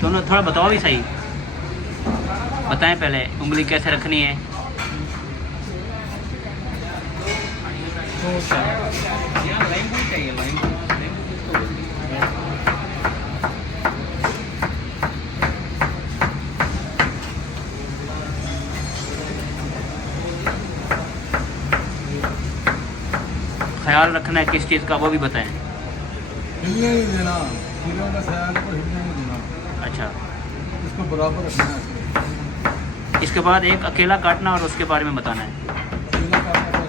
तुम थोड़ा बताओ भी सही, बताएं पहले उंगली कैसे रखनी है। ख्याल रखना है किस चीज़ का वो भी बताएं। हिलने नहीं देना, हीरों का ख्याल को हिलने नहीं देना। अच्छा, इसको बराबर रखना है। इसके बाद एक अकेला काटना और उसके बारे में बताना है। अकेला काटना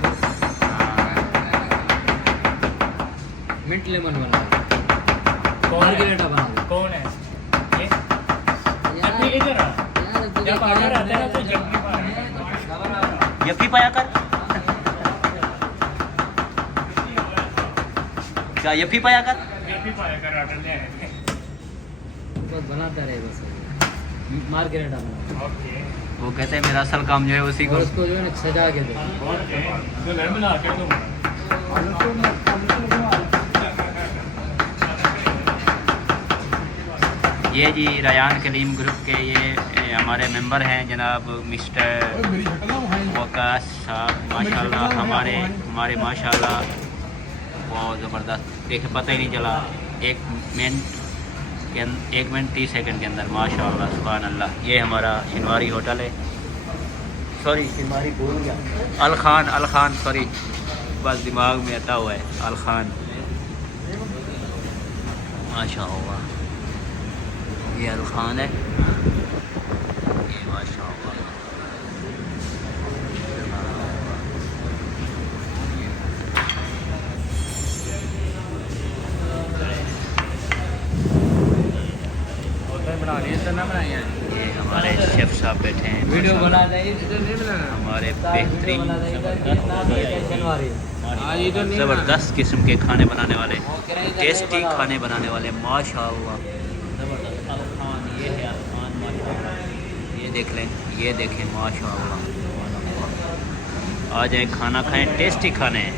मिंट लेमन वाला मार्गरेटा बना। कौन है ये? चटनी लेकर आ। जब ऑर्डर आता है ना तो चटनी पाया। यप्पी पाया कर, क्या यप्पी पाया कर? चटनी पाया कर ऑर्डर ले आए थे। बस बनाता रहे बस मार्गरेटा बना। ओके। वो कहते हैं मेरा असल काम जो है उसी और को। उसको जो है ना सजा के दे। ओके। तो लेमन आके तो ये जी रयान कलीम ग्रुप के ये हमारे मेंबर हैं जनाब मिस्टर मेरी शक्ल ना भाई। वकास साहब, माशाल्लाह हमारे माशाल्लाह बहुत ज़बरदस्त। देखे पता ही नहीं चला 1 मिनट 30 सेकंड के अंदर, माशाल्लाह सुभान अल्लाह। ये हमारा शिनवारी होटल है, सॉरी शिनवारी भूल गया, अल खान सॉरी, बस दिमाग में आता हुआ है अल खान। माशाल्लाह ये अल खान है, ये माशाल्लाह। बना लिए तो ना बनाए हैं। ये हमारे शेफ साहब बैठे हैं, वीडियो बना माशाल्लाह। दे इधर नहीं बनाना। हमारे बेहतरीन ज़बरदस्त ज़बरदस्त किस्म के खाने बनाने वाले, टेस्टी खाने बनाने वाले, माशाल्लाह ज़बरदस्त। अल खान, ये है अल खान माशाल्लाह। ये देख लें, ये देखें माशाल्लाह। आ जाए खाना खाएं, टेस्टी खाने हैं।